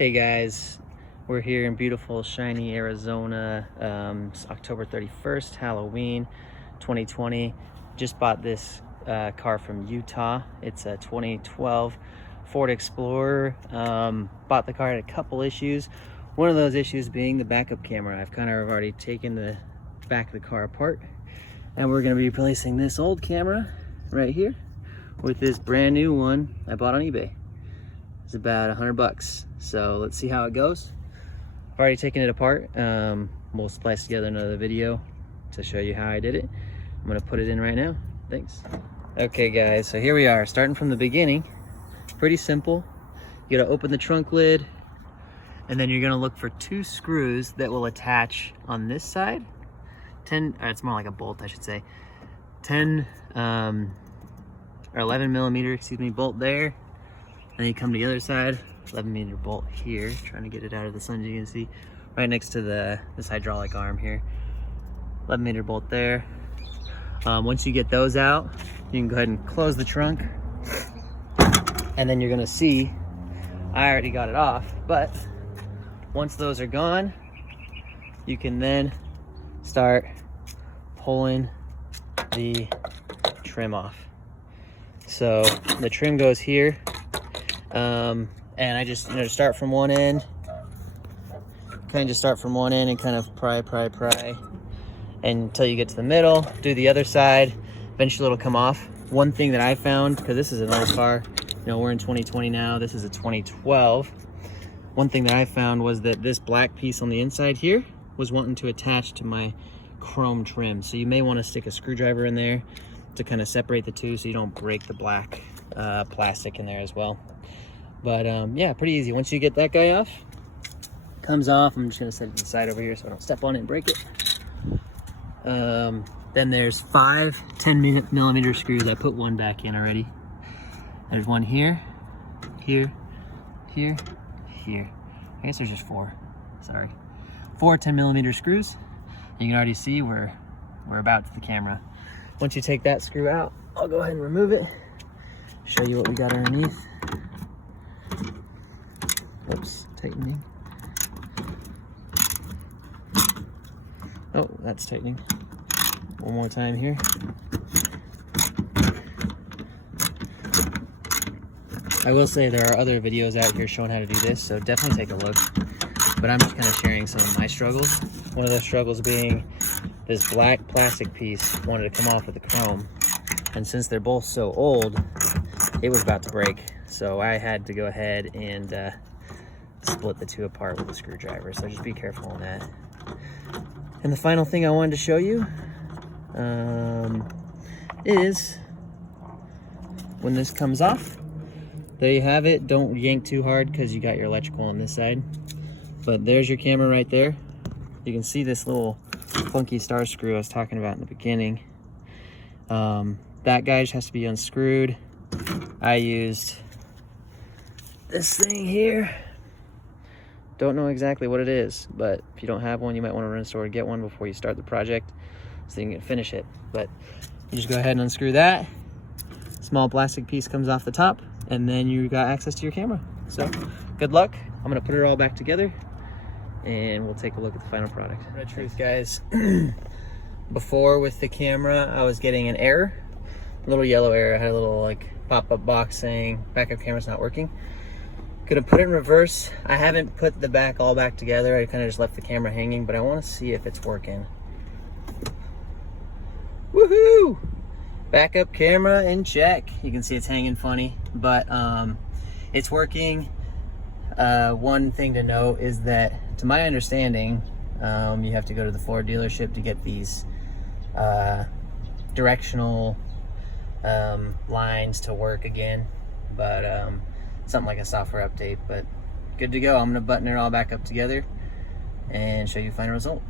Hey guys, we're here in beautiful shiny Arizona. It's October 31st, Halloween 2020. Just bought this car from Utah. It's a 2012 Ford Explorer. Bought the car, had a couple issues. One of those issues being the backup camera. I've kind of already taken the back of the car apart, and we're going to be replacing this old camera right here with this brand new one I bought on eBay. It's about $100, so let's see how it goes. I've already taken it apart. We'll splice together another video to show you how I did it. I'm gonna put it in right now. Thanks. Okay guys, so here we are, starting from the beginning. Pretty simple. You gotta open the trunk lid, and then you're gonna look for 2 screws that will attach on this side. It's more like a bolt, I should say. 10 or 11 millimeter, bolt there. And then you come to the other side, 11 millimeter bolt here, trying to get it out of the sun, as you can see, right next to this hydraulic arm here. 11 millimeter bolt there. Once you get those out, you can go ahead and close the trunk. And then you're gonna see, I already got it off, but once those are gone, you can then start pulling the trim off. So the trim goes here. And I just start from one end, and kind of pry and until you get to the middle. Do the other side, eventually it'll come off. One thing that I found, because this is an old car, we're in 2020 now, this is a 2012. One thing that I found was that this black piece on the inside here was wanting to attach to my chrome trim, so you may want to stick a screwdriver in there to kind of separate the two so you don't break the black plastic in there as well. But yeah, pretty easy. Once you get that guy off, comes off. I'm just gonna set it to the side over here so I don't step on it and break it. Then there's 5 10 millimeter screws. I put one back in already. There's one here, here, here, here. I guess there's just 4. Sorry, 4 10 millimeter screws. You can already see we're about to the camera. Once you take that screw out, I'll go ahead and remove it. Show you what we got underneath. Oops, tightening. Oh, that's tightening. One more time here. I will say there are other videos out here showing how to do this, so definitely take a look. But I'm just kind of sharing some of my struggles. One of those struggles being this black plastic piece wanted to come off with the chrome. And since they're both so old, it was about to break. So I had to go ahead and split the two apart with a screwdriver. So just be careful on that. And the final thing I wanted to show you is when this comes off. There you have it. Don't yank too hard because you got your electrical on this side. But there's your camera right there. You can see this little funky star screw I was talking about in the beginning. That guy just has to be unscrewed. I used this thing here. Don't know exactly what it is, but if you don't have one, you might want to run to the store and get one before you start the project so you can finish it. But you just go ahead and unscrew that. Small plastic piece comes off the top, and then you got access to your camera. So good luck. I'm gonna put it all back together and we'll take a look at the final product. The truth, guys, before with the camera, I was getting an error, a little yellow error. I had a little like pop-up box saying backup camera's not working. Gonna put it in reverse. I haven't put the back all back together. I kind of just left the camera hanging, but I want to see if it's working. Woohoo! Backup camera in check. You can see it's hanging funny, but it's working. One thing to note is that, to my understanding, you have to go to the Ford dealership to get these directional lines to work again, but something like a software update. But good to go. I'm gonna button it all back up together and show you the final result.